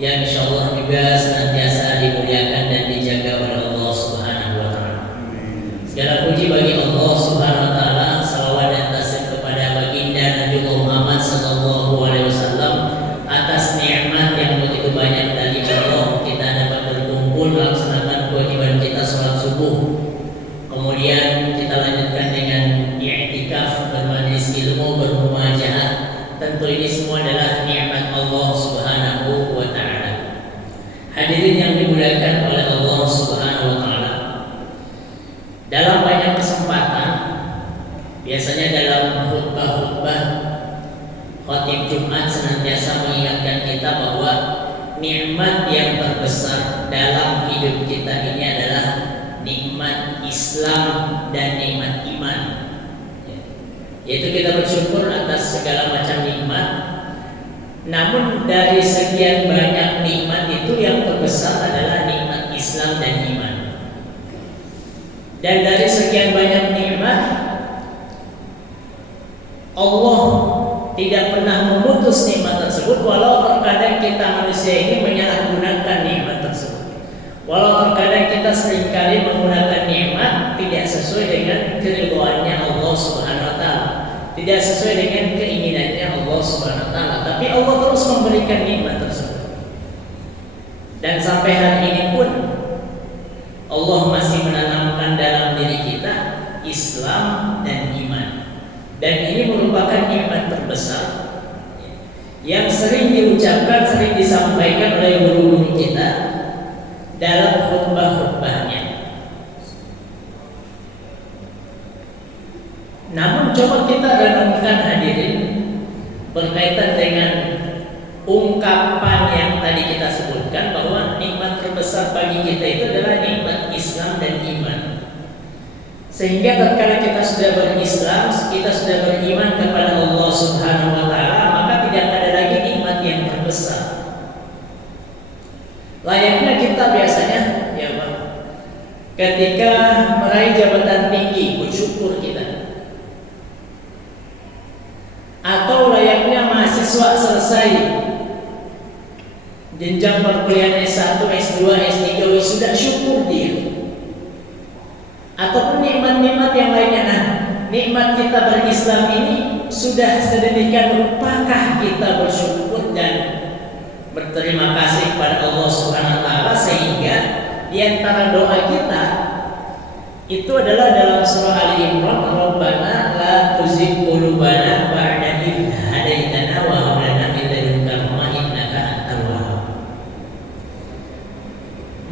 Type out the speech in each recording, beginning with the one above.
yang insyaallah juga senantiasa dimuliakan dan dijaga oleh Allah Subhanahu wa taala. Segala puji bagi Allah Subhanahu wa taala, salawat dan taslim kepada baginda Nabi Muhammad sallallahu alaihi wasallam atas nikmat yang begitu banyak dari Allah kita dapat berkumpul melaksanakan kewajiban kita salat subuh. Kemudian kita lanjutkan dengan i'tikaf, bermajlis ilmu, bermuajahat. Tentu ini semua adalah nikmat Allah Subhanahu wa taala. Hadirin yang dimuliakan oleh Allah Subhanahu wa taala. Dalam banyak kesempatan, biasanya dalam khutbah-khutbah khatib Jumat senantiasa mengingatkan kita bahwa nikmat yang terbesar dalam hidup kita ini adalah nikmat Islam dan nikmat iman. Yaitu kita bersyukur atas segala macam nikmat. Namun dari sekian banyak nikmat itu yang terbesar adalah nikmat Islam dan iman. Dan dari sekian banyak nikmat, Allah tidak pernah memutus nikmat tersebut, walau terkadang kita manusia ini menyalahgunakan nikmat tersebut. Walau terkadang kita seringkali menggunakan nikmat tidak sesuai dengan keridhaannya Allah Subhanahu wa taala, tidak sesuai dengan keinginannya Allah Subhanahu wa taala, tapi Allah terus memberikan nikmat tersebut. Dan sampai hari ini pun Allah masih menanamkan dalam diri kita Islam dan iman. Dan ini merupakan nikmat terbesar yang sering diucapkan, sering disampaikan oleh guru-guru kita dalam khutbah-khutbahnya. Namun coba kita renungkan hadirin berkaitan dengan ungkapan yang tadi kita sebutkan bahwa nikmat terbesar bagi kita itu adalah nikmat Islam dan iman. Sehingga tatkala kita sudah berislam, kita sudah beriman kepada Allah Subhanahu wa taala, maka tidak ada lagi nikmat yang terbesar. Layaknya kita biasanya ya Pak, ketika meraih jabatan tinggi bersyukur kita. Atau layaknya mahasiswa selesai jenjang perkuliahan S1, S2, S3 sudah syukur dia. Ataupun nikmat-nikmat yang lainnya. Nah, nikmat kita berislam ini sudah sedemikian rupakah kita bersyukur dan berterima kasih kepada Allah Subhanahu wa taala, sehingga di antara doa kita itu adalah dalam surah Ali Imran, Rabbana la tuzigh qulubana ba'da idh hadaitana wa hab lana min ladunka rahmah innaka antal wahhab.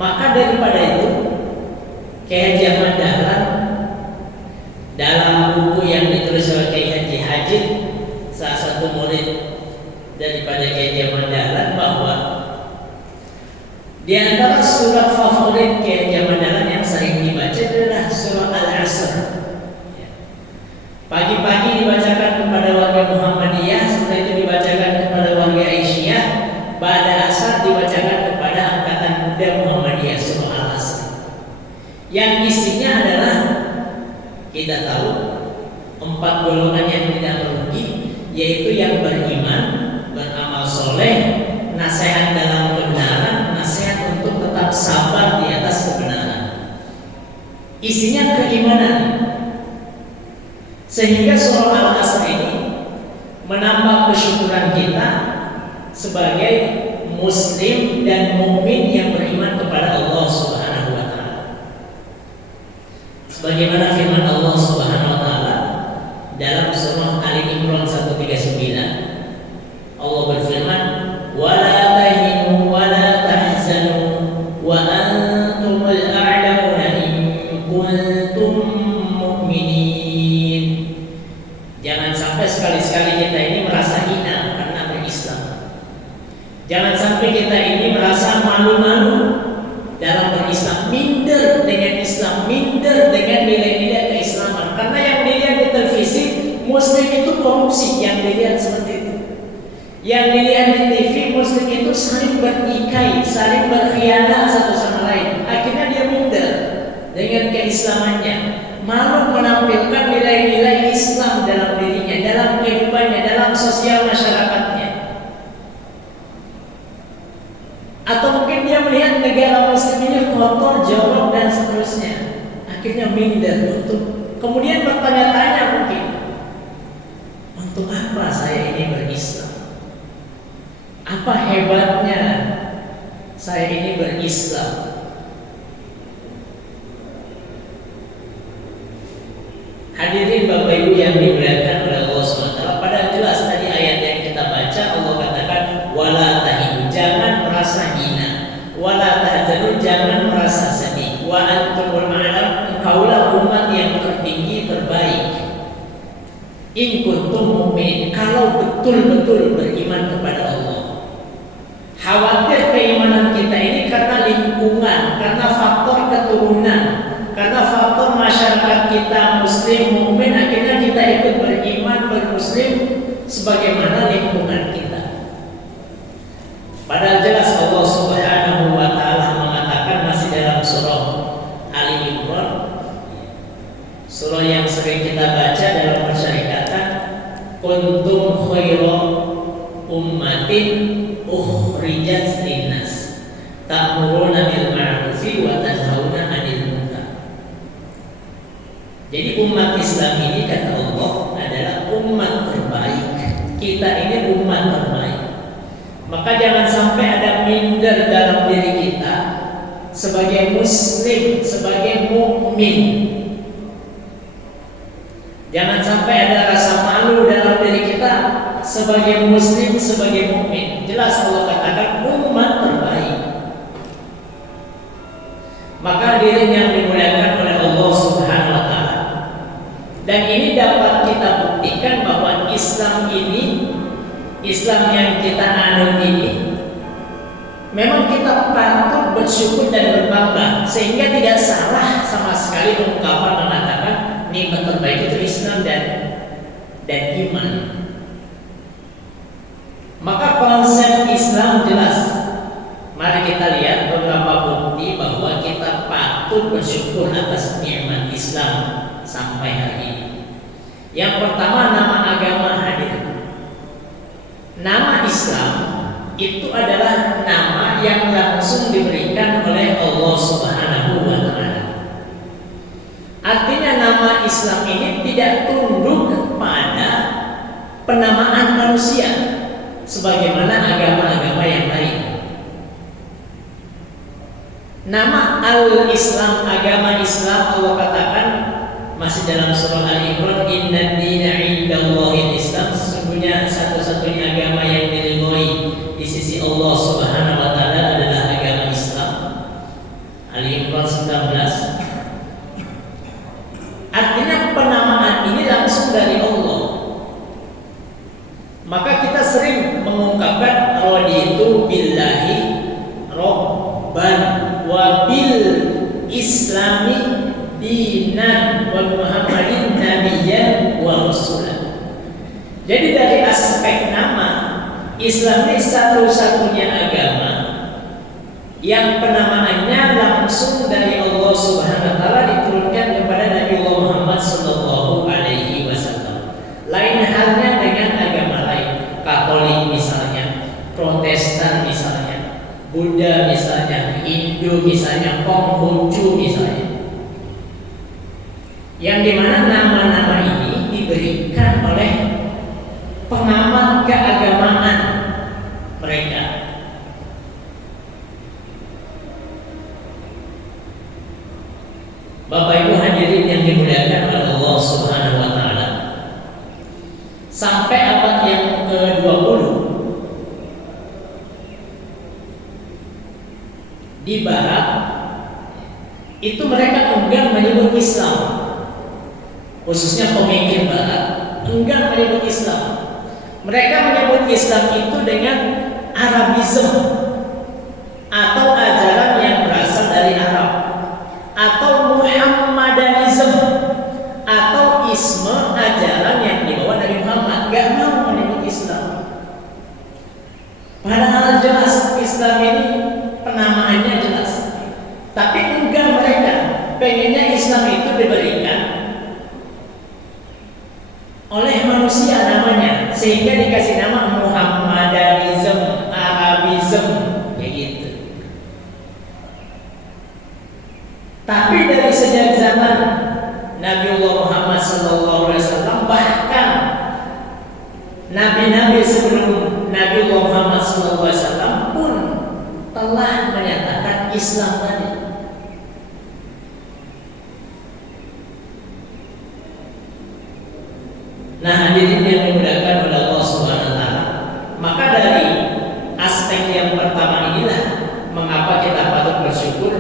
Maka daripada itu Kiai Haji Ahmad Dahlan dalam buku yang ditulis oleh Kiai Haji Hajid, salah satu murid daripada Kiai Haji Ahmad Dahlan, bahwa di antara surat favorit Kiai Haji Ahmad Dahlan yang sering dibaca adalah surah Al-Asr. Pagi-pagi dibacakan kepada warga Muhammadiyah, setelah itu dibacakan kepada warga Aisyah, pada asar dibacakan kepada angkatan muda Muhammadiyah, surah Al-Asr. Yang isinya adalah kita tahu 4 golongan yang tidak merugi, yaitu yang beriman, beramal soleh, nasihat dalam kebenaran, nasihat untuk tetap sabar di atas kebenaran. Isinya keimanan. Sehingga surah Al-Asr ini menambah kesyukuran kita sebagai muslim dan mukmin yang beriman kepada Allah Subhanahu wa taala. Sebagaimana firman Allah Subhanahu wa taala dalam surah Ali Imran 139, Allah berfirman, "Wala tahinu wala tahzanu wa antumul a'launa in kuntum mu'minin." Jangan sampai sekali-sekali kita ini merasa hina karena berislam. Jangan sampai kita ini merasa malu-malu dalam berislam, minder dengan Islam, minder dengan nilai-nilai keislaman. Karena yang dilihat di televisi, muslim itu korupsi, yang dilihat seperti itu. Yang dilihat di TV, muslim itu saling bertikai, saling berkhianat satu sama lain. Akhirnya dia minder dengan keislamannya, malu menampilkan nilai-nilai Islam dalam dirinya, dalam kehidupannya, dalam sosial masyarakatnya. Atau mungkin dia melihat negara muslim ini kotor, jorok dan seterusnya. Akhirnya minder kemudian bertanya-tanya mungkin, untuk apa saya ini berislam? Apa hebatnya saya ini berislam? Hadirin Bapak Ibu yang dimuliakan oleh Allah SWT, pada jelas tadi ayat yang kita baca Allah katakan wala tahinu, jangan merasa hina, wala tahzanu, jangan merasa sedih, wa antumul a'lam, engkaulah umat yang tertinggi terbaik. In kuntum mu'minin, kalau betul-betul beriman kepada Allah. Khawatir keimanan kita ini karena lingkungan, karena faktor keturunan, karena faktor masyarakat kita muslim mukmin, akhirnya kita ikut beriman bermuslim sebagaimana lingkungan kita. Padahal jelas Allah Subhanahu wa taala mengatakan masih dalam surah Ali Imran, surah yang sering kita baca dalam persyarikatan, kuntum khaira ummatin ukhrijat linnas ta'muruna bil ma'rufi wa tanhauna 'anil munkar. Jadi umat Islam ini kata Allah adalah umat terbaik. Kita ini umat terbaik. Maka jangan sampai ada minder dalam diri kita sebagai muslim, sebagai mukmin. Jangan sampai ada rasa malu dalam diri kita sebagai muslim, sebagai mukmin. Jelas Allah katakan umat terbaik. Maka hadirin yang dimuliakan oleh Allah Subhanahu wa taala. Dan ini dapat kita buktikan bahwa Islam ini, Islam yang kita anut ini, memang kita patut bersyukur dan berbangga, sehingga tidak salah sama sekali ungkapan mengatakan nikmat terbaik itu Islam dan iman. Maka konsep Islam jelas. Mari kita lihat beberapa bukti bahwa kita patut bersyukur atas nikmat Islam sampai hari ini. Yang pertama, nama agama hadir. Nama Islam itu adalah nama yang langsung diberikan oleh Allah Subhanahu wa taala. Artinya nama Islam ini tidak tunduk pada penamaan manusia sebagaimana agama-agama yang lain. Nama Al-Islam, agama Islam, Allah katakan masih dalam surah Al-Imran, inna dina indallahil Islam, sesungguhnya satu-satunya agama yang diridhoi di sisi Allah Subhanahu wa taala adalah agama Islam. Al-Imran 19. Artinya penamaan ini langsung dari Allah. Maka kita sering mengungkapkan raditu billahi rabban wa bil islami dinan wa muhammadin nabiyyan wa rasulan. Jadi dari aspek nama, Islam ini satu-satunya agama yang penamaannya langsung dari Allah Subhanahu wa taala diturunkan kepada Nabi Muhammad sallallahu alaihi wasallam. Lain halnya dengan agama lain, Katolik misalnya, Protestan misalnya, Buddha misalnya, Hindu misalnya, Konghucu misalnya. Yang dimana nama-nama ini diberikan oleh pengamat keagamaan mereka. Bapak Ibu hadirin yang dimuliakan oleh Allah Subhanahu wa taala. Sampai abad yang ke-20 di barat itu mereka enggan menyebut Islam. Khususnya pemikir barat enggan menyebut Islam. Mereka menyebut Islam itu dengan Arabism atau ajaran yang berasal dari Arab, atau Muhammadanism atau isme ajaran yang dibawa dari Muhammad. Gak mau menyebut Islam. Padahal jelas Islam ini penamaannya jelas, tapi enggak, mereka pengennya Islam itu diberikan oleh manusia namanya, sehingga dikasih nama Muhammadanism, Arabism, kayak gitu. Tapi dari sejak zaman Nabiullah Muhammad SAW, bahkan nabi-nabi sebelum Nabiullah Muhammad SAW pun telah menyatakan Islam tadi. Nah, hadirin yang dimudahkan oleh Allah Subhanahu wa taala, maka dari aspek yang pertama inilah mengapa kita patut bersyukur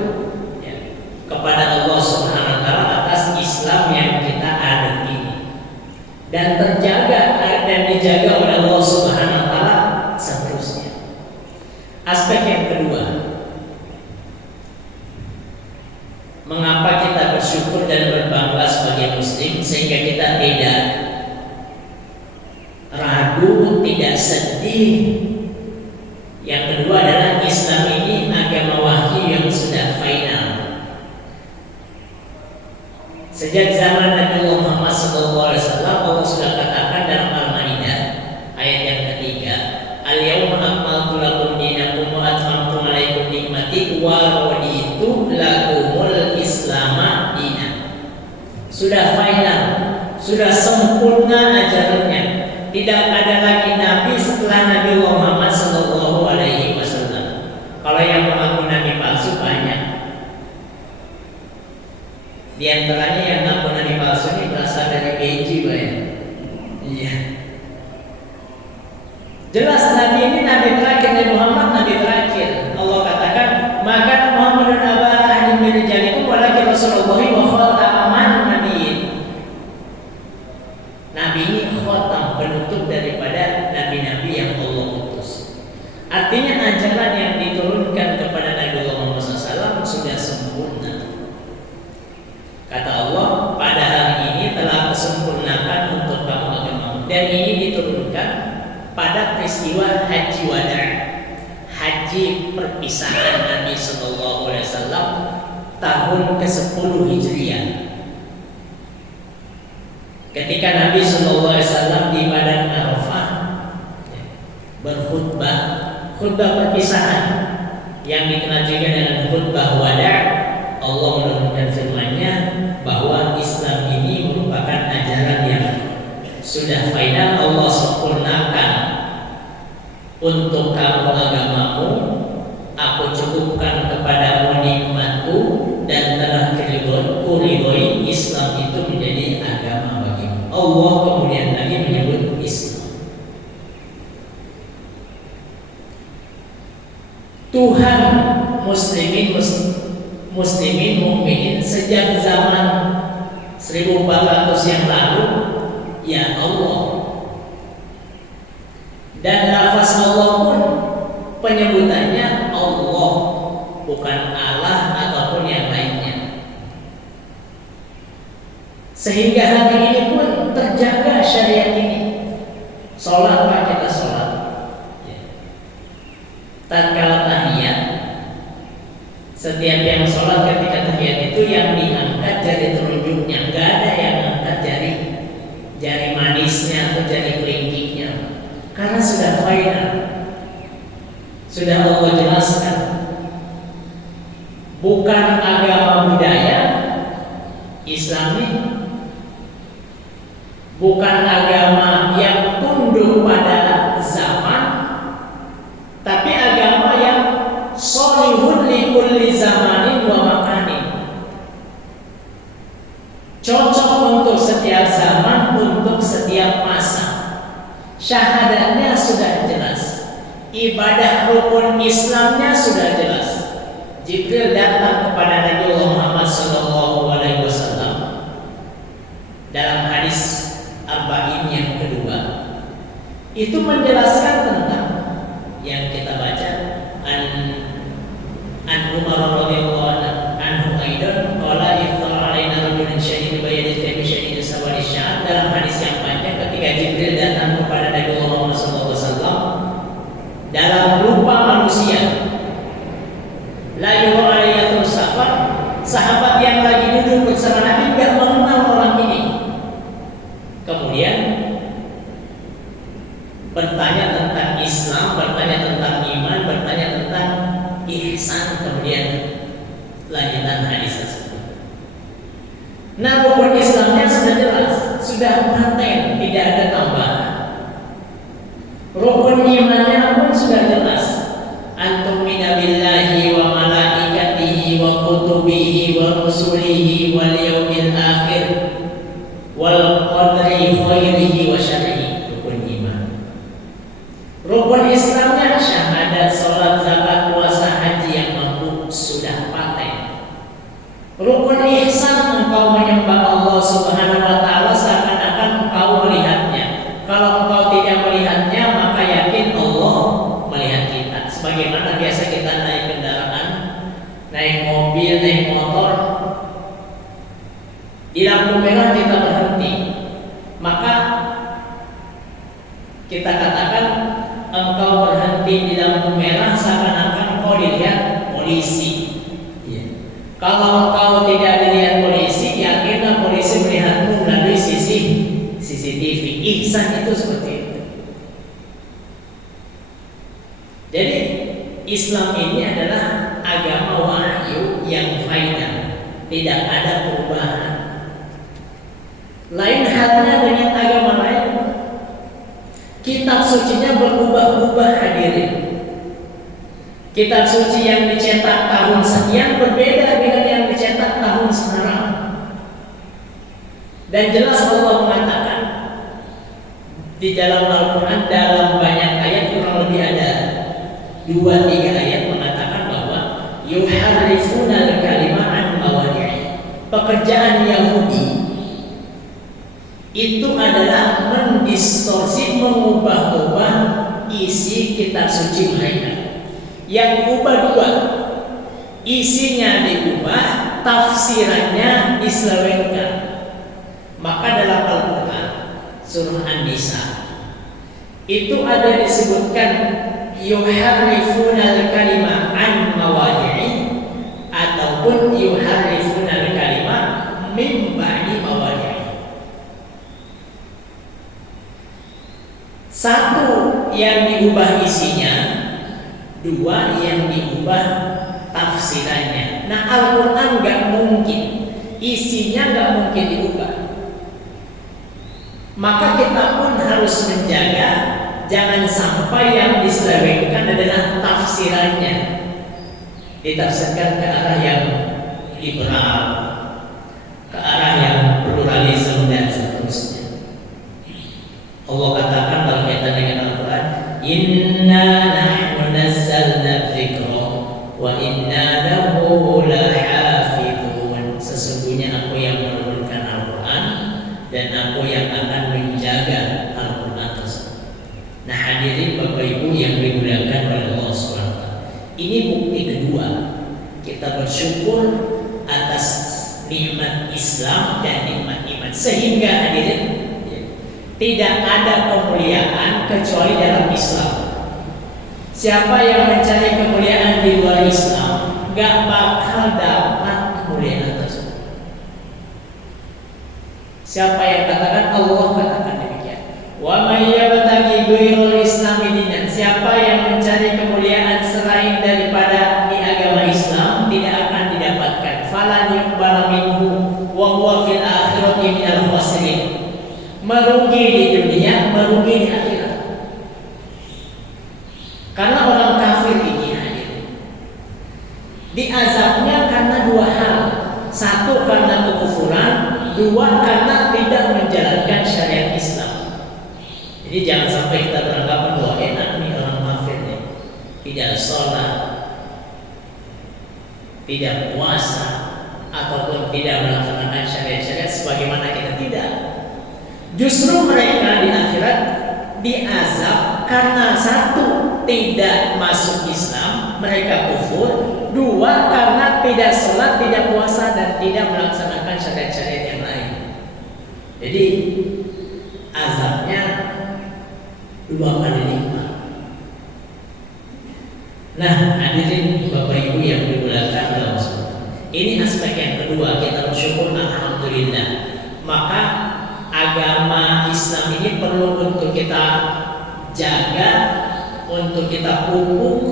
ya, kepada Allah Subhanahu wa taala atas Islam yang kita anut ini, dan terjaga dan dijaga oleh Allah Subhanahu wa taala seterusnya. Aspek yang kedua, mengapa kita bersyukur dan berbangga sebagai muslim sehingga kita tidak ragu, tidak sedih. Yang kedua adalah Islam ini agama wahyu yang sudah final. Sejak zaman Nabi Muhammad SAW, Allah sudah katakan dalam Al-Maidah ayat yang ketiga, Al-yawma akmaltu lakum dinakum wa atmamtu alaikum nikmati wa raditu lakumul islama dinan. Sudah final, sudah sempurna ajarannya. Tidak ada lagi nabi setelah Nabi Muhammad Sallallahu Alaihi Wasallam. Kalau yang mengaku nabi palsu banyak. Di antaranya yang mengaku nabi palsu ini berasal dari Beji, banyak. Iya. Jelas nabi ini nabi terakhir, Nabi Muhammad nabi terakhir. Allah katakan, maka Muhammadun aba ahadin min rijalikum walakin Rasulullahi wa khataman nabiyyin. Nabi ini khatam, penutup daripada nabi-nabi yang Allah utus. Artinya ajaran yang diturunkan kepada Nabi Muhammad SAW sudah sempurna. Kata Allah, pada hari ini telah kesempurnakan untuk kamu agamamu. Dan ini diturunkan pada peristiwa Haji Wada', haji perpisahan Nabi SAW tahun ke-10 Hijriah. Ketika Nabi SAW di Padang Arafah berkhutbah, khutbah perpisahan yang dikenal juga dengan khutbah wada', Allah menurunkan firman-Nya bahwa Islam ini merupakan ajaran yang sudah final. Allah sempurnakan untuk kamu agamamu, aku cukupkan kepadamu nikmatku, dan telah kuridhoi Islam itu menjadi agama bagimu. Allah kemudian lagi menyebut Islam. Tuhan muslimin mukminin sejak zaman 1400 yang lalu ya Allah. Dan lafaz Allah pun penyebutannya Allah, bukan Allah ataupun yang lainnya. Sehingga hari ini pun terjaga syariat ini. Sholat Pak, kita sholat. Tatkala tahiyat, setiap yang sholat ketika tahiyat itu yang diangkat jari telunjuknya, nggak ada yang angkat jari manisnya atau jari kelingkingnya, karena sudah final, sudah Allah jelaskan. Bukan agama budaya Islam ini, bukan agama yang tunduk pada zaman, tapi agama yang sholihun li kulli zamanin wa makanin, cocok untuk setiap zaman, untuk setiap masa. Syahadatnya sudah jelas, ibadah rukun Islamnya sudah jelas. Jibril datang kepada Nabi Muhammad SAW dalam hadis Arba'in yang kedua, itu menjelaskan tentang yang kita baca an Umar radhiyallahu anhu aidan qala iftar alaina rajulun syadid bayad tabi syadid sawari sya'at. Dalam hadis yang panjang, ketika Jibril datang kepada Nabi Muhammad SAW dalam rupa manusia, la yuha alaihi safar, sahabat yang lagi duduk bersama Nabi tidak mengenal orang ini. Kemudian bertanya tentang Islam, bertanya tentang iman, bertanya tentang ihsan, kemudian lanjutan hadis tersebut. polisi. Ya. Kalau kau tidak dilihat polisi, yakinlah polisi melihatmu melalui CCTV. Ihsan itu seperti itu. Jadi Islam ini adalah agama wahyu yang final, tidak ada perubahan. Lain halnya dengan agama lain, kitab sucinya berubah-ubah hadirin. Kitab suci yang dicetak tahun sekian berbeda dengan yang dicetak tahun sekarang. Dan jelas Allah mengatakan di dalam Al-Quran, dalam banyak ayat, kurang lebih ada 2-3 ayat mengatakan bahwa yuharrifuna al-kalima an mawadi'i. Pekerjaan Yahudi itu adalah mendistorsi, mengubah-ubah isi kitab suci mereka. Yang diubah 2, isinya diubah, tafsirannya diselewengkan. Maka dalam Al-Quran surah An-Nisa itu ada disebutkan yuharrifuna al-kalima an mawadi'i ataupun yuharrifuna al-kalima min ba'di mawadi'i. Satu yang diubah isinya, 2 yang diubah tafsirannya. Nah, Al-Quran gak mungkin, isinya gak mungkin diubah. Maka kita pun harus menjaga jangan sampai yang diselewengkan adalah tafsirannya, ditafsirkan ke arah yang liberal, ke arah yang pluralisme dan seterusnya. Allah katakan berkaitan dengan Al-Quran, Inna nahnu nazzalna dzikra wa inna lahu lahafidhun. Sesungguhnya aku yang menurunkan Al-Quran dan aku yang akan menjaga Al-Quran tersebut. Nah, hadirin Bapak Ibu yang dimuliakan oleh Allah SWT, ini bukti kedua kita bersyukur atas nikmat Islam dan nikmat iman. Sehingga hadirin, tidak ada kemuliaan kecuali dalam Islam. Siapa yang mencari kemuliaan di luar Islam gak bakal dapat kemuliaan tersebut. Siapa yang katakan, Allah katakan demikian. Wa may yabtaghi ghairal islami dinan. Siapa yang mencari kemuliaan selain daripada di agama Islam tidak akan didapatkan. Falan yuqbala minhu wa huwa fil akhirati minal khasirin. Merugi di dunia, merugi di akhirat. Karena orang kafir ini hadir, diazabnya karena 2 hal. 1 karena kekufuran, 2 karena tidak menjalankan syariat Islam. Jadi jangan sampai kita beranggapan bahwa enak nih orang kafir nih, tidak sholat, tidak puasa, ataupun tidak melaksanakan syariat-syariat sebagaimana kita. Tidak. Justru mereka di akhirat diazab karena 1 tidak masuk Islam, mereka kufur, 2 karena tidak sholat, tidak puasa dan tidak melaksanakan syariat-syariat yang lain. Jadi azabnya 2 kali lipat. Nah, hadirin Bapak Ibu yang dimuliakan Allah SWT, ini aspek yang kedua, kita bersyukur alhamdulillah. Maka agama Islam ini perlu untuk kita jaga, untuk kita pupuk,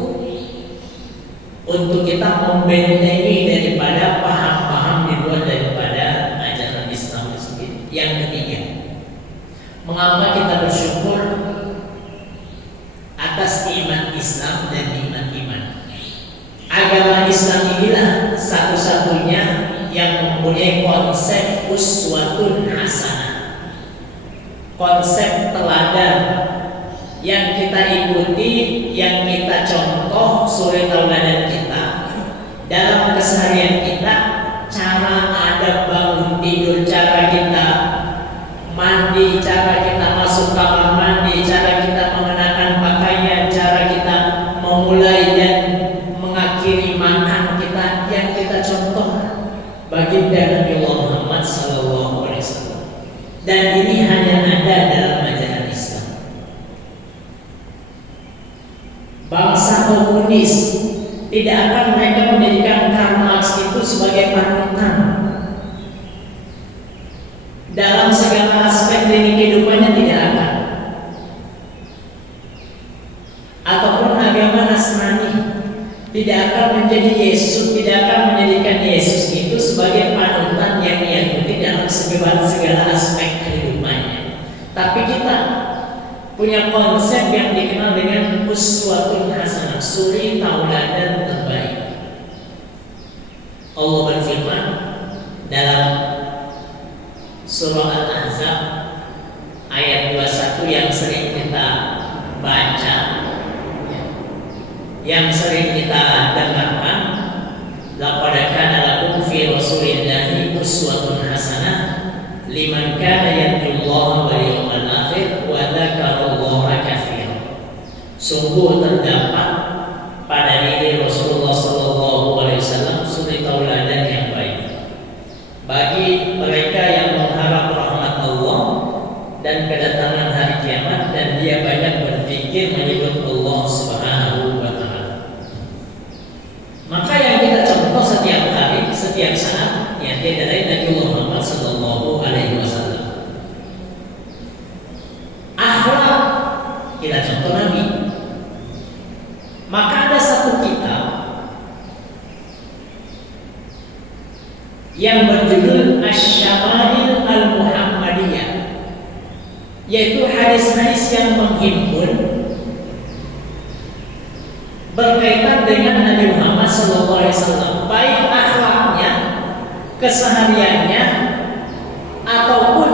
untuk kita membentengi daripada paham-paham di luar daripada ajaran Islam itu sendiri. Yang ketiga, mengapa kita bersyukur atas nikmat Islam dan nikmat iman. Agama Islam inilah satu-satunya yang mempunyai konsep uswatun hasanah, konsep teladan yang kita ikuti, yang kita contoh suri tauladan kita dalam keseharian kita. Cara adab bangun tidur, cara kita mandi, cara kita masuk kamar mandi, cara kita mengenakan pakaian, cara kita memulai dan mengakhiri makan kita, yang kita contoh baginda Nabi Muhammad SAW. Dan ini hanya ada dalam ajaran Islam. Bangsa komunis tidak akan mereka menjadikan Karl Marx itu sebagai panutan dalam segala aspek dari kehidupannya, tidak akan. Ataupun agama Nasrani tidak akan menjadi Yesus, tidak akan menjadikan Yesus itu sebagai panutan yang diikuti dalam segala aspek kehidupannya. Tapi kita punya konsep yang dikenal dengan uswatun hasanah, suri tauladan terbaik. Allah berfirman dalam surah Al-Ahzab ayat 21 yang sering kita baca, yang sering kita dengarkan, laqad kana lakum fi rasulillahi uswatun hasanah liman kana yarjullaha wal yawmal akhir wa dzakarallaha katsiran. Sungguh terdapat pada diri Rasulullah sallallahu alaihi wasallam suri tauladan yang baik bagi mereka yang mengharap rahmat Allah dan kedatangan hari kiamat, dan dia banyak berpikir menyebut Allah Subhanahu wa taala. Maka yang kita contoh setiap hari, setiap saat, ya dari Nabi Muhammad sallallahu alaihi wasallam. Akhlak kita contoh Nabi. Maka ada satu kitab yang berjudul Asy-Syama'il Al-Muhammadiyah, yaitu hadis-hadis yang menghimpun berkaitan dengan Nabi Muhammad SAW, baik akhlaknya, kesehariannya, ataupun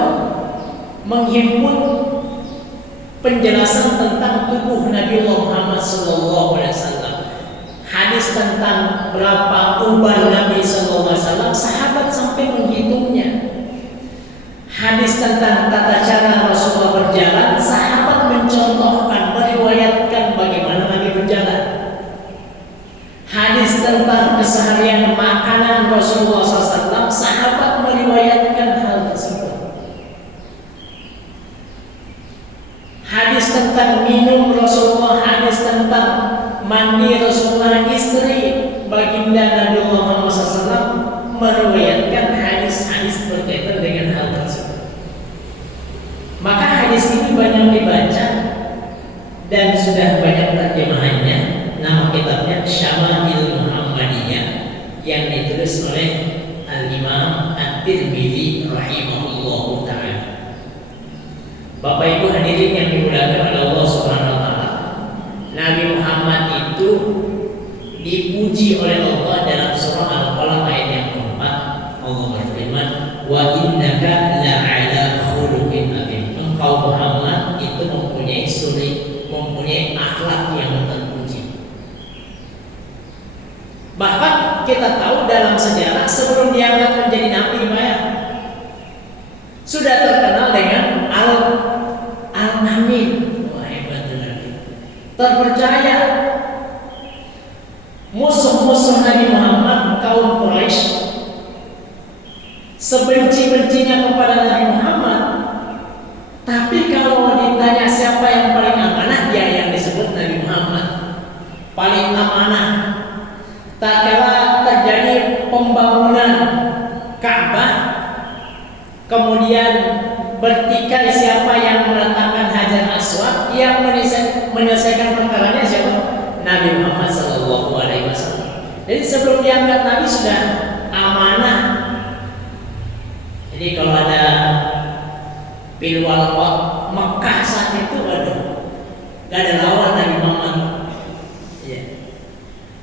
menghimpun penjelasan tentang tubuh Nabi Muhammad SAW. Hadis tentang berapa uban Nabi SAW, sahabat sampai menghitungnya. Hadis tentang tata cara Rasulullah berjalan, sahabat mencontohkan, meriwayatkan bagaimana Nabi berjalan. Hadis tentang keseharian makanan Rasulullah SAW, sahabat meriwayatkan hal tersebut. Hadis tentang minum Rasulullah, hadis tentang mandi Rasulullah, istri baginda Nabi Muhammad SAW meriwayatkan hadis-hadis berkaitan dengan hal tersebut. Maka hadis ini banyak dibaca dan sudah banyak terjemahannya. Nama kitabnya Syama'il Muhammadiyah yang ditulis oleh Al-Imam At-Tirmidzi rahimahullahu ta'ala. Bapak Ibu hadirin yang dimuliakan oleh Allah Subhanahu wa taala, Nabi Muhammad itu dipuji oleh Allah dalam surah Al-Qalam ayat yang keempat. Allah berfirman, wa innaka la'ala khuluqin adzim. Engkau Muhammad itu mempunyai akhlak yang terpuji. Bahkan kita tahu dalam sejarah sebelum diangkat menjadi nabi, sudah terkenal dengan Al-Amin. Wah, hebat Nabi. Terpercaya. Musuh-musuh Nabi Muhammad, kaum Quraisy, sebenci-bencinya kepada Nabi Muhammad, tapi kalau ditanya siapa yang paling amanah, dia yang disebut Nabi Muhammad paling amanah. Tatkala terjadi pembangunan Ka'bah, kemudian bertikai siapa yang meletakkan Hajar Aswad, yang menyelesaikan perkaranya siapa? Nabi Muhammad SAW. Jadi sebelum diangkat Nabi sudah amanah. Jadi kalau ada pilwal Mekah saat itu, waduh, gak ada lawan Nabi Muhammad. Ya.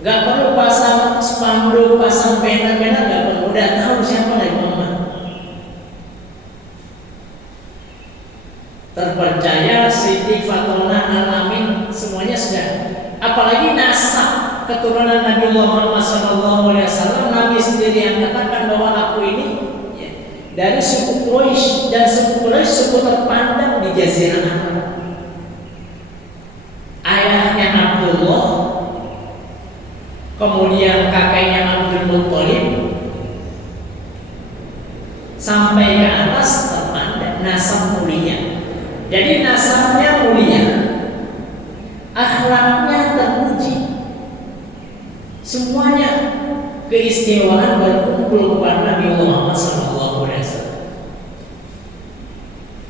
Gak perlu pasang spanduk, pasang banner-banner, gak perlu. Udah tahu siapa Nabi Muhammad. Terpercaya Siti Fatonah Al-Amin, semuanya sudah. Apalagi nasab keturunan Nabi Muhammad SAW, Nabi sendiri yang katakan bahwa aku ini ya, dari suku Quraisy, dan suku Quraisy suku terpandang di Jazirah Arab. Ayahnya Abdullah, kemudian kakeknya Abdul Muttalib, sampai ke atas terpandang nasab mulia. Jadi nasabnya mulia, akhlaknya terpuji. Semuanya keistimewaan berkumpul kepada Nabi Muhammad SAW.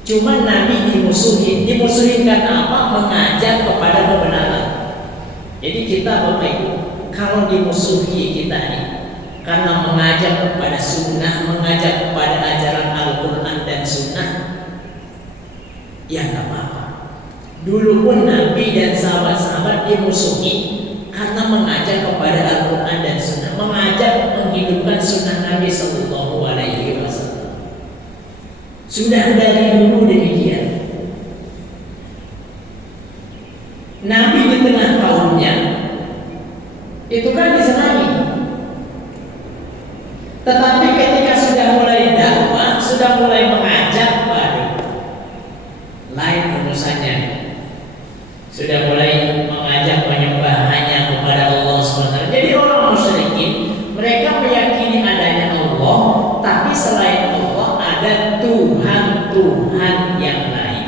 Cuma Nabi dimusuhin karena apa? Mengajak kepada kebenaran. Jadi kita Bapak Ibu, kalau dimusuhi kita nih karena mengajak kepada sunnah, mengajak kepada ajaran Al-Quran dan sunnah, ya nggak apa-apa. Dulu pun Nabi dan sahabat-sahabat dimusuhi karena mengajak kepada Al-Quran dan sunnah, mengajak menghidupkan sunnah Nabi Sallallahu Alaihi Wasallam. Sudah dari dulu demikian. Nabi di tengah kaumnya itu kan disenangi. Tetapi ketika sudah mulai dakwah, sudah mulai mengajak, baru lain urusannya. Sudah mulai mengajak menyembah hanya kepada Allah SWT. Jadi orang musyrikin, mereka meyakini adanya Allah, tapi selain Allah ada Tuhan-Tuhan yang lain.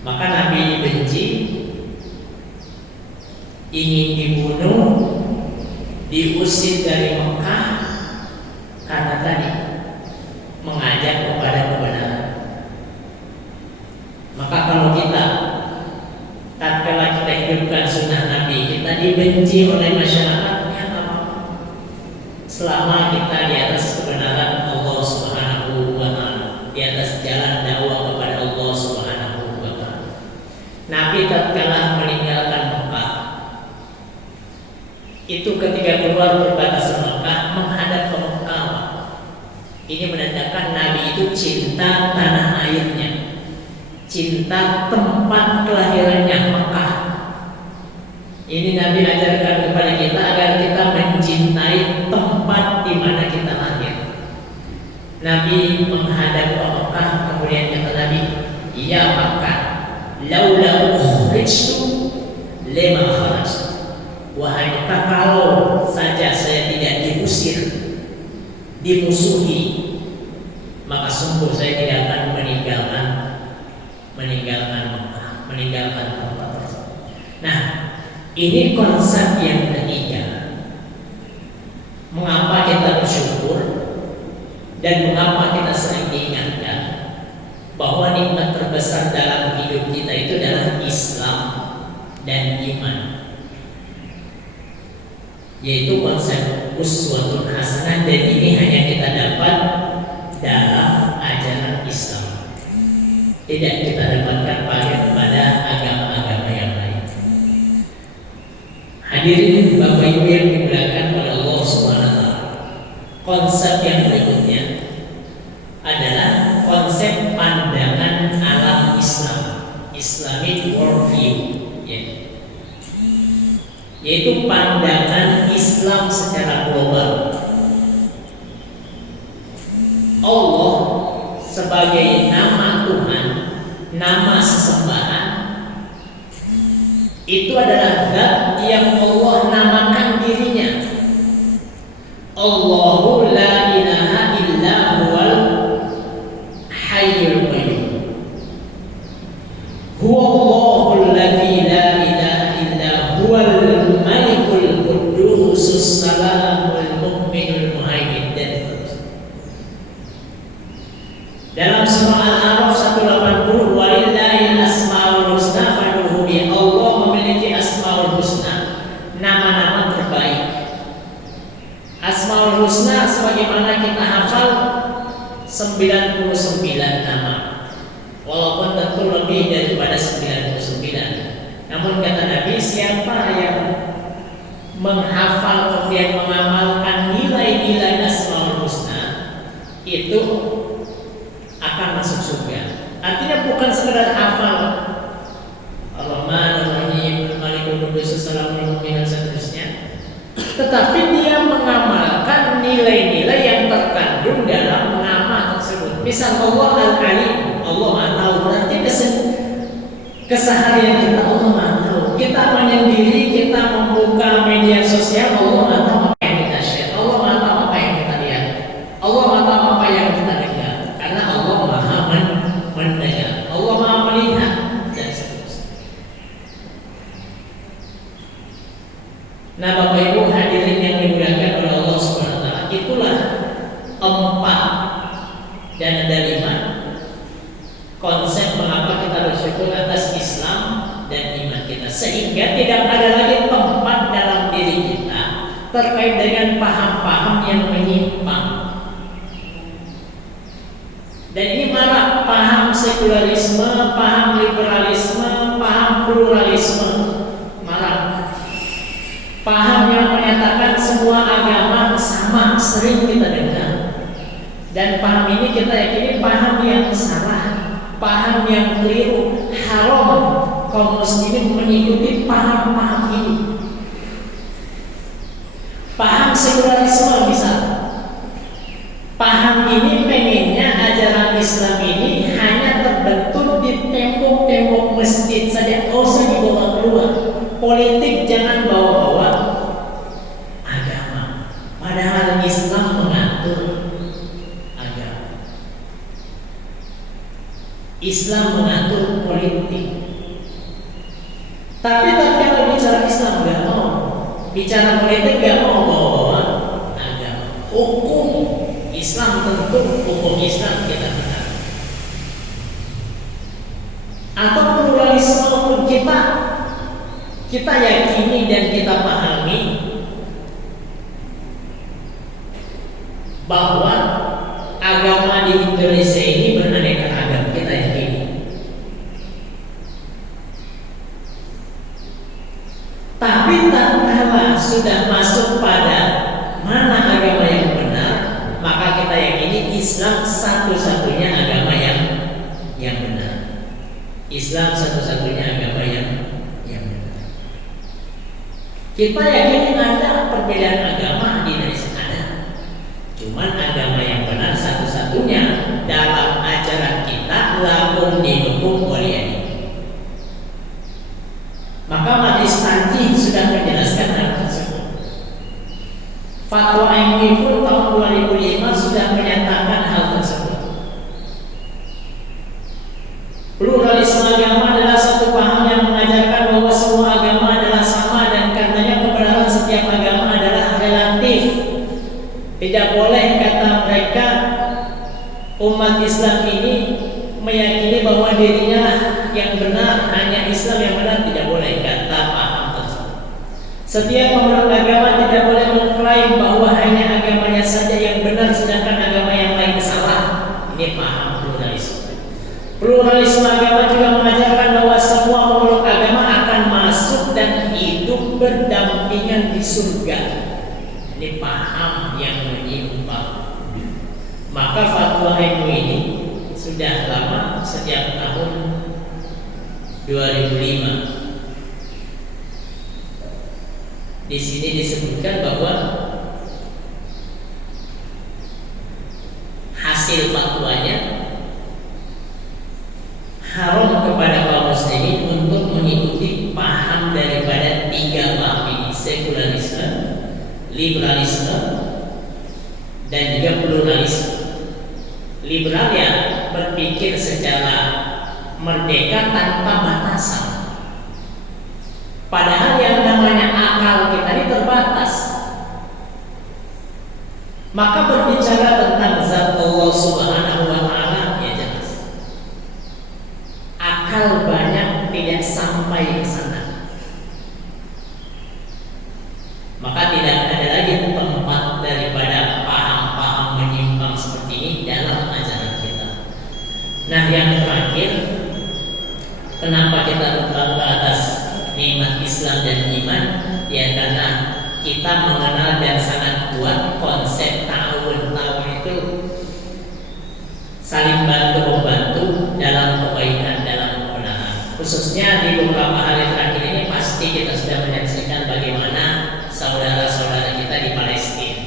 Maka Nabi dibenci, ingin dibunuh, diusir dari Mekah karena tadi mengajak kepada kebenaran. Maka kalau kita tatkala kita hidupkan sunnah Nabi, kita dibenci oleh masyarakat, ya apa? Selama kita di atas kebenaran Allah Subhanahu wa Ta'ala, di atas jalan dakwah kepada Allah Subhanahu wa Ta'ala. Nabi tatkala meninggalkan Mekah, itu ketika keluar perbatasan Mekah menghadap ke Mekah. Ini menandakan Nabi itu cinta tanah airnya, cinta tempat kelahirannya Mekah. Ini Nabi ajarkan kepada kita agar kita mencintai tempat di mana kita lahir. Nabi menghadap ke Mekah, kemudian kata Nabi, "Ya Mekah, laula ukhrijtu lima kharajtu." Wahai Mekah, kalau saja saya tidak diusir, dimusuhi, maka sungguh saya tidak akan meninggalkan Mekah, meninggalkan tempat tersebut. Nah, ini konsep yang ketiga. Mengapa kita bersyukur dan mengapa kita sering diingatkan bahwa nikmat terbesar dalam hidup kita itu adalah Islam dan iman, yaitu konsep uswatun hasanah, dan ini hanya kita dapat dalam ajaran Islam. Tidak kita dapatkan pada agama-agama yang lain. Hadirin Bapak Ibu yang dimuliakan oleh Allah Subhanahu wa Ta'ala, konsep yang berikutnya adalah konsep pandangan alam Islam, Islamic worldview, yaitu pandangan Islam secara global. Allah sebagai nama Tuhan, nama sesembahan, itu adalah zat yang Allah namakan dirinya. Allahu la ilaha illa huwal hayyul qayyum. Huwallahul ladzi la ilaha illa huwal malikul quddusus salamul mu'minul muhaimin. Dalam surah Al-A'raf 180, walillahil asmaul husna fad'uhu bi. Allah memiliki asmaul husna, nama-nama terbaik. Asmaul husna sebagaimana kita hafal 99 nama, walaupun tentu lebih daripada 99. Namun kata Nabi, siapa yang menghafal kemudian mengamalkan nilai-nilai asmaul husna, itu akan masuk surga. Artinya bukan sekedar hafal Ar-Rahman Ar-Rahim, Malikul Qudus, Salamul Mu'min dan seterusnya, tetapi dia mengamalkan nilai-nilai yang terkandung dalam nama tersebut. Misal Allah Al-Alim, Allah Maha Tahu, berarti keseharian kita Allah Maha Tahu. Kita menyendiri, kita membuka media sosial, Allah Maha Tahu apa yang kita share, Allah Maha Tahu apa yang kita lihat, Allah Maha Tahu apa yang kita dengar. Karena Allah Maha mendengar, Allah Maha melihat, dan seterusnya. Nah, Bapak Ibu hadirin yang dimuliakan oleh Allah Subhanahu wa taala, itulah 4 dan ada 5 konsep mengapa kita bersyukur atas Islam dan iman kita, sehingga tidak ada lagi tempat dalam diri kita terkait dengan paham-paham yang menyimpang. Dan ini marak paham sekularisme, paham liberalisme, paham pluralisme, marak. Paham yang menyatakan semua agama sama, sering kita dengar. Dan paham ini kita yakini paham yang salah, paham yang keliru, haram kaum muslimin mengikuti paham-paham ini. Paham sekularisme misal, paham ini pengennya ajaran Islam ini hanya terbentuk di tembok-tembok masjid saja, tidak usah dibawa keluar. Politik jangan bawa-bawa agama, padahal Islam mengatur agama. Islam mengatur politik. Tapi tatkala bicara Islam nggak mau, bicara politik nggak mau bawa-bawa agama. Hukum Islam tentu hukum Islam kita benar. Atau pluralisme hukum kita yakini dan kita pahami bahwa agama di Indonesia ini beraneka ragam, kita yakini. Tapi tatkala sudah masuk pada mana agama yang benar, maka kita yakini Islam satu-satunya agama yang benar. Islam satu-satunya agama yang benar. Kita yakini ada perbedaan agama di Indonesia, ada. Cuman agama yang benar satu-satunya dalam ajaran kita, lakum dinukum waliyadin. Maka Majelis Tanjih sudah menjelaskan hal tersebut. Fatwa MUI pun tahun 2005 sudah menyatakan hal tersebut. Pluralisme agama adalah satu paham yang mengajarkan bahwa semua agama adalah sama dan karenanya kebenaran setiap agama adalah relatif. Tidak boleh kata mereka umat Islam ini meyakini bahwa dirinya lah yang benar, hanya Islam yang benar, tidak boleh kata paham tersebut. Setiap pemeluk agama tidak boleh mengklaim bahwa hanya agamanya saja yang benar sedangkan agama yang lain salah. Ini paham pluralisme. Pluralisme agama juga mengajarkan bahwa semua pemeluk agama akan masuk dan hidup berdampingan di surga. Ini paham yang menyimpang. Maka fatwa MUI ini sudah lama, sejak tahun 2005. Di sini disebutkan bahwa hasil fatwanya haram kepada kaum muslimin untuk mengikuti paham daripada 3 paham ini: sekularisme, liberalisme, dan juga pluralisme. Liberal ya berpikir secara merdeka tanpa batasan. Padahal yang namanya akal kita ini terbatas. Maka berbicara tentang zat Allah Subhanahu wa taala ya jelas. Akal banyak tidak sampai ke sana. Maka tidak ada lagi tempat daripada paham-paham menyimpang seperti ini dalam ajaran kita. Nah, yang terakhir, kenapa kita berbangga atas nikmat Islam dan iman? Ya karena kita mengenal dan sangat kuat konsep ta'awun. Ta'awun itu saling bantu-membantu dalam kebaikan, dalam kebenaran. Khususnya di beberapa hari terakhir ini pasti kita sudah menyaksikan bagaimana saudara-saudara kita di Palestina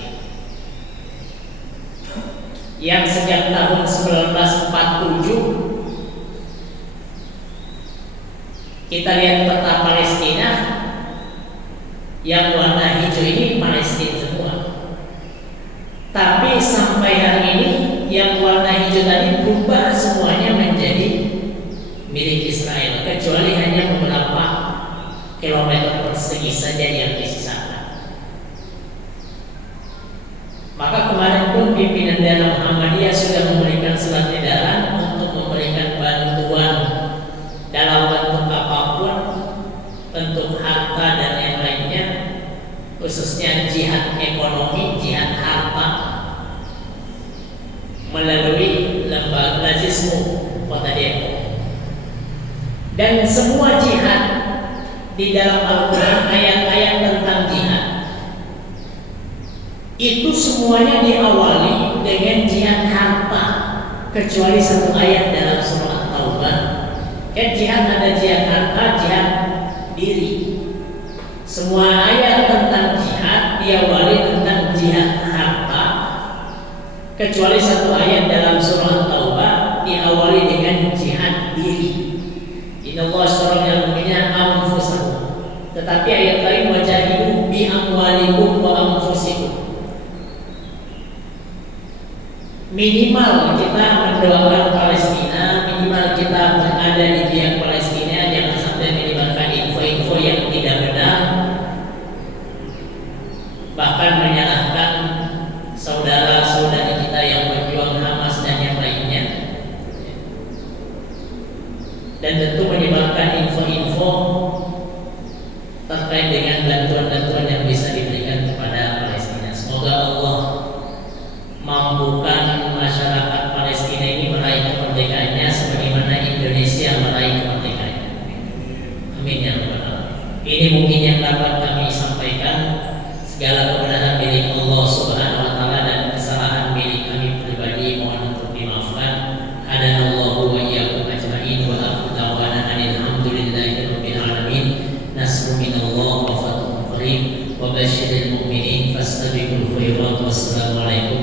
yang sejak tahun 1947 kita lihat peta Palestina yang warna hijau ini Palestina semua. Tapi sampai hari ini yang warna hijau tadi berubah semuanya menjadi milik Israel, kecuali hanya beberapa kilometer persegi saja yang disisakan. Maka kemarin pun pimpinan daerah Muhammadiyah sudah memberikan surat edaran untuk memberikan bantuan dalam bentuk apapun, bentuk harta dan yang lainnya, khususnya jihad ekonomi, jihad harta, melalui lembaga Lazismu Kota Depok. Dan semua jihad di dalam Al-Quran, ayat-ayat tentang jihad itu semuanya diawali dengan jihad harta, kecuali satu ayat dalam surah Taubah. Kan jihad ada jihad harta, jihad diri. Semua ayat tentang jihad diawali tentang jihad harta, kecuali satu ayat dalam surah Taubah diawali dengan jihad diri. Innallaha ashtara minal mu'minina anfusahum. Tetapi ayat lain wajahidu bi amwalikum wa anfusikum. Minimal kita mendoakan Palestina, minimal kita berada di pihak Palestina, jangan sampai menyebarkan info-info yang tidak benar, bahkan menyalahkan saudara-saudari kita yang berjuang Hamas dan yang lainnya, dan tentu menyebarkan info-info terkait dengan bantuan-bantuan yang bisa diberikan kepada Palestina. Semoga Allah mampukan masyarakat Palestina ini meraih kemerdekaannya sebagaimana Indonesia meraih kemerdekaannya. Amin ya rabbal alamin. Ini mungkin yang dapat kami sampaikan. Segala kebenaran milik Allah Subhanahu wa taala dan kesalahan milik kami pribadi mohon untuk dimaafkan. Hadanallahu wa iyyakum ajma'in wa akhiru da'wana alhamdulillahi rabbil alamin. Nasrun minallah wa fathun qarib wa basyiril mu'minin fastabiqul khairat. Wassalamu alaikum